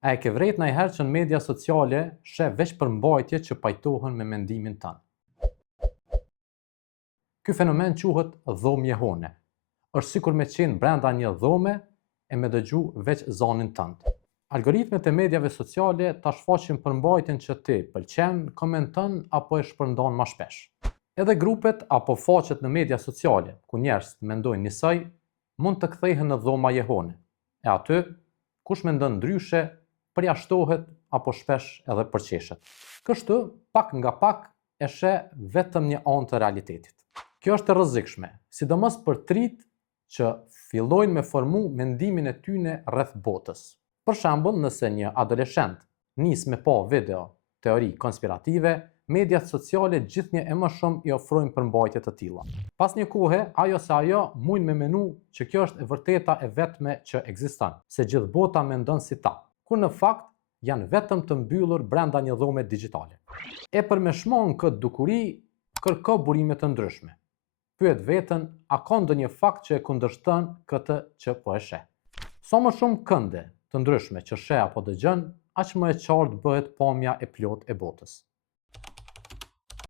A e ke vrejt ndonjëherë që në media sociale sheh veç përmbajtje që pajtohen me mendimin tënd? Ky fenomen quhet dhomje hone. Është sikur me qenë brenda një dhome e me dëgju veç zanin tënd. Algoritmet e medjave sociale ta shfaqin përmbajtjen që ti pëlqen, komenton apo e shpërndan më shpesh. Edhe grupet apo faqet në media sociale ku njerëz mendojnë njësoj mund të kthehen në dhoma jehone. E aty, kush mendon ndryshe, përjashtohet apo shpesh edhe përqeshet. Kështu, pak nga pak e sheh vetëm një anë të realitetit. Kjo është e rrezikshme, sidomos për trit që fillojnë me formu mendimin e tyre rreth botës. Për shembull, nëse një adoleshent nis me pa video teori konspirative, mediat sociale gjithnjë e më shumë i ofrojnë përmbajtje të tilla. Pas një kohe, ajo mund me menu që kjo është e vërteta e vetme që ekziston, se gjithë bota mendon si ta, kur në fakt janë vetëm të mbyllur brenda një dhome digjitale. E përmeshmon këtë dukuri, kërko burime të ndryshme. Pyet veten, a ka ndonjë fakt që e kundërshton këtë që po e sheh? Sa më shumë kënde të ndryshme që sheh apo dëgjon, aq më e qartë bëhet pamja e plotë e botës.